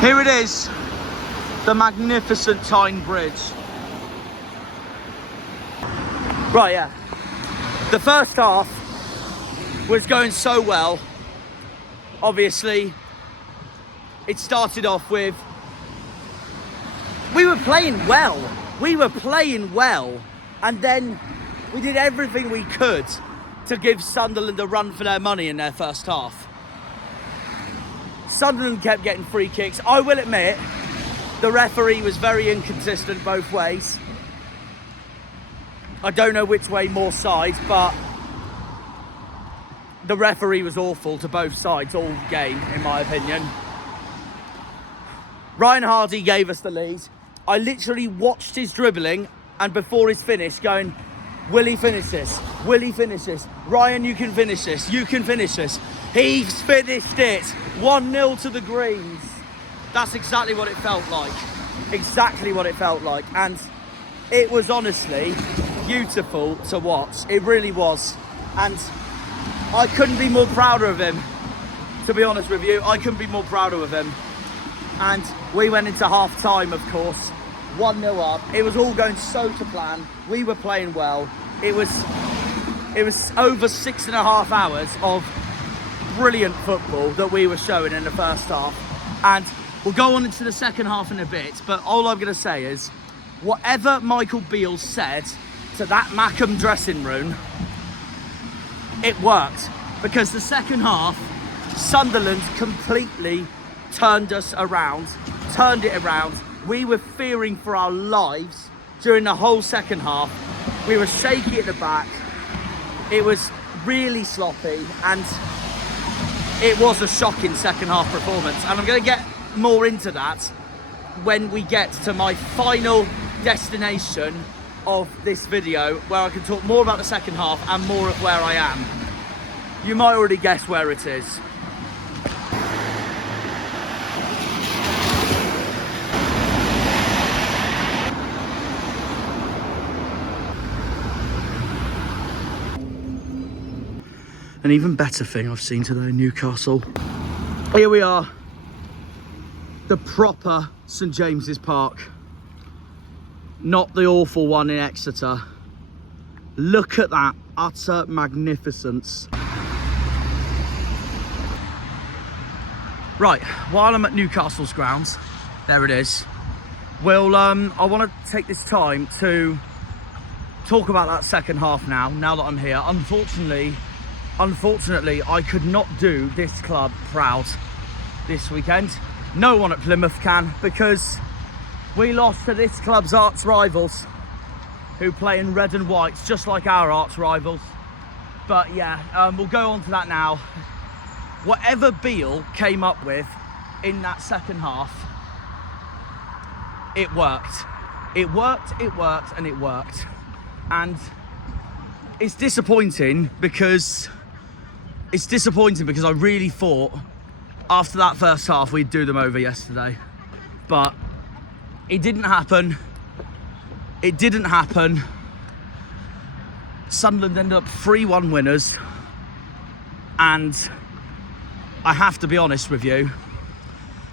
Here it is, the magnificent Tyne Bridge. Right, yeah. The first half was going so well. Obviously, it started off with, we were playing well. And then we did everything we could to give Sunderland a run for their money in their first half. Sunderland kept getting free kicks. I will admit, the referee was very inconsistent both ways. I don't know which way more sides, but the referee was awful to both sides all game, in my opinion. Ryan Hardy gave us the lead. I literally watched his dribbling, and before his finish going, will he finish this? Will he finish this? Ryan, you can finish this. You can finish this. He's finished it. 1-0 to the Greens. That's exactly what it felt like. Exactly what it felt like. And it was honestly beautiful to watch. It really was. And I couldn't be more prouder of him. To be honest with you, I couldn't be more prouder of him. And we went into half time, of course. 1-0 up. It was all going so to plan. We were playing well. It was over 6.5 hours of brilliant football that we were showing in the first half. And we'll go on into the second half in a bit, but all I'm going to say is, whatever Michael Beale said to that Mackem dressing room, it worked. Because the second half, Sunderland completely turned it around. We were fearing for our lives during the whole second half. We were shaky at the back. It was really sloppy, and it was a shocking second half performance. And I'm going to get more into that when we get to my final destination of this video, where I can talk more about the second half and more of where I am. You might already guess where it is. An even better thing I've seen today in Newcastle. Here we are, the proper St James's Park, not the awful one in Exeter. Look at that utter magnificence. Right, while I'm at Newcastle's grounds, there it is. Well, I want to take this time to talk about that second half now that I'm here. Unfortunately, I could not do this club proud this weekend. No one at Plymouth can, because we lost to this club's arch rivals, who play in red and white, just like our arch rivals. But yeah, we'll go on to that now. Whatever Beale came up with in that second half, it worked. It worked, and it worked. And it's disappointing because I really thought after that first half we'd do them over yesterday. But it didn't happen. Sunderland ended up 3-1 winners. And I have to be honest with you,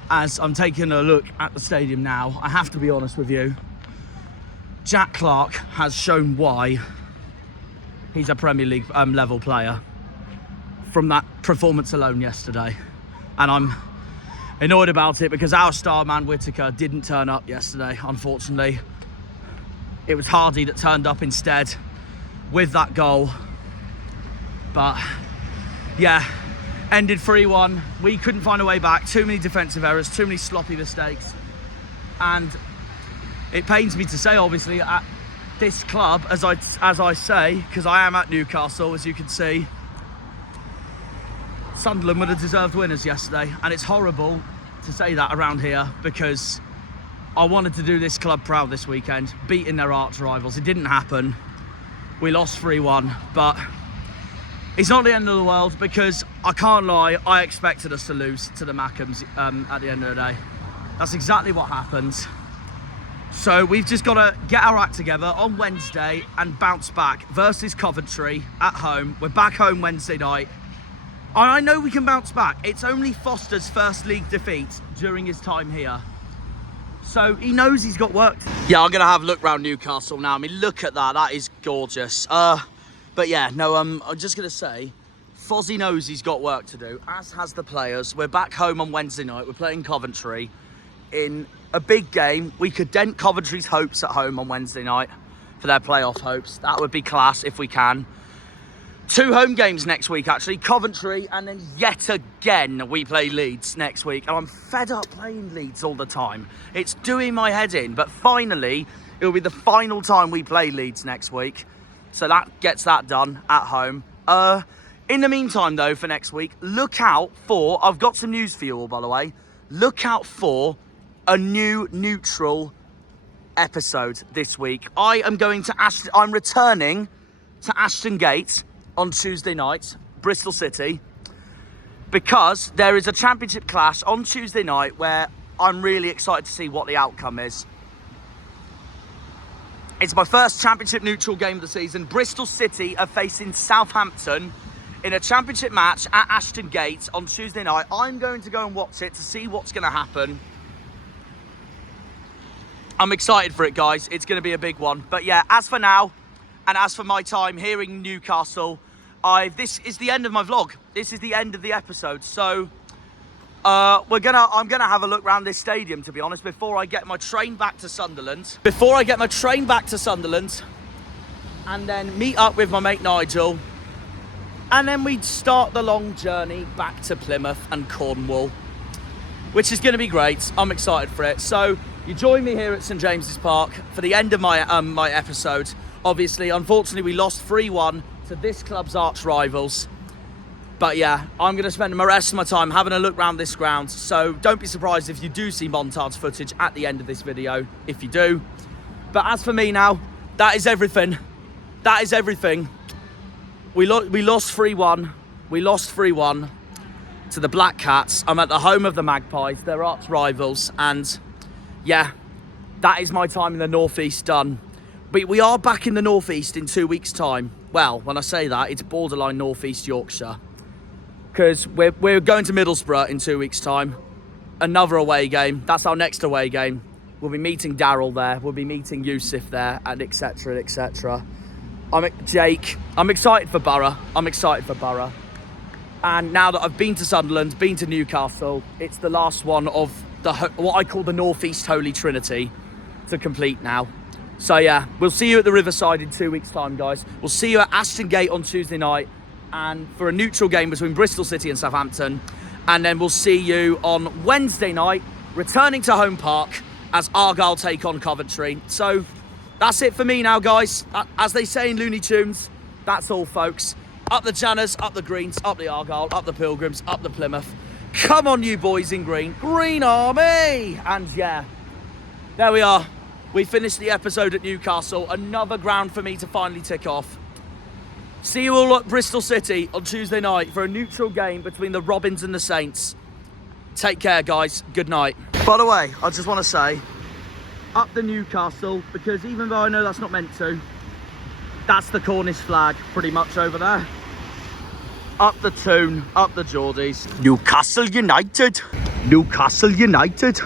as I'm taking a look at the stadium now, I have to be honest with you. Jack Clarke has shown why he's a Premier League level player from that performance alone yesterday. And I'm annoyed about it because our star man Whittaker didn't turn up yesterday, unfortunately. It was Hardy that turned up instead with that goal. But yeah, ended 3-1. We couldn't find a way back. Too many defensive errors, too many sloppy mistakes. And it pains me to say, obviously, this club, as I say, because I am at Newcastle, as you can see, Sunderland were the deserved winners yesterday, and it's horrible to say that around here because I wanted to do this club proud this weekend, beating their arch rivals. It didn't happen. We lost 3-1, but it's not the end of the world because I can't lie, I expected us to lose to the Mackems at the end of the day. That's exactly what happened. So we've just got to get our act together on Wednesday and bounce back versus Coventry at home. We're back home Wednesday night. And I know we can bounce back. It's only Foster's first league defeat during his time here. So he knows he's got work. Yeah, I'm going to have a look around Newcastle now. I mean, look at that. That is gorgeous. But yeah, no, I'm just going to say, Fozzie knows he's got work to do, as has the players. We're back home on Wednesday night. We're playing Coventry in a big game. We could dent Coventry's hopes at home on Wednesday night for their playoff hopes. That would be class if we can. 2 home games next week, actually. Coventry, and then yet again we play Leeds next week. And I'm fed up playing Leeds all the time. It's doing my head in. But finally, it will be the final time we play Leeds next week. So that gets that done at home. In the meantime, though, for next week, look out for... I've got some news for you all, by the way. Look out for a new neutral episode this week. I'm returning to Ashton Gate on Tuesday night, Bristol City, because there is a championship clash on Tuesday night where I'm really excited to see what the outcome is. It's my first championship neutral game of the season. Bristol City are facing Southampton in a championship match at Ashton Gate on Tuesday night. I'm going to go and watch it to see what's going to happen. I'm excited for it, guys. It's going to be a big one. But yeah, as for now, and as for my time here in Newcastle, this is the end of my vlog. This is the end of the episode. So I'm gonna have a look around this stadium, to be honest, before I get my train back to Sunderland. And then meet up with my mate Nigel. And then we'd start the long journey back to Plymouth and Cornwall, which is going to be great. I'm excited for it. So you join me here at St James's Park for the end of my my episode. Obviously, unfortunately, we lost 3-1 to this club's arch rivals. But yeah, I'm going to spend the rest of my time having a look around this ground. So don't be surprised if you do see montage footage at the end of this video, if you do. But as for me now, that is everything. That is everything. We lost 3-1. We lost 3-1 to the Black Cats. I'm at the home of the Magpies, their arch rivals. And yeah, that is my time in the Northeast done. But we are back in the Northeast in 2 weeks' time. Well, when I say that, it's borderline Northeast Yorkshire. Because we're going to Middlesbrough in 2 weeks' time. Another away game. That's our next away game. We'll be meeting Daryl there. We'll be meeting Yusuf there, and etc, etc. Jake. I'm excited for Borough. And now that I've been to Sunderland, been to Newcastle, it's the last one of what I call the Northeast Holy Trinity to complete now. So yeah, we'll see you at the Riverside in 2 weeks' time, guys. We'll see you at Ashton Gate on Tuesday night, and for a neutral game between Bristol City and Southampton. And then we'll see you on Wednesday night, returning to Home Park as Argyle take on Coventry. So that's it for me now, guys. As they say in Looney Tunes, that's all, folks. Up the Janners, up the Greens, up the Argyle, up the Pilgrims, up the Plymouth. Come on, you boys in green. Green Army! And yeah, there we are. We finished the episode at Newcastle. Another ground for me to finally tick off. See you all at Bristol City on Tuesday night for a neutral game between the Robins and the Saints. Take care, guys. Good night. By the way, I just want to say, up the Newcastle, because even though I know that's not meant to, that's the Cornish flag pretty much over there. Up the Toon, up the Geordies. Newcastle United. Newcastle United.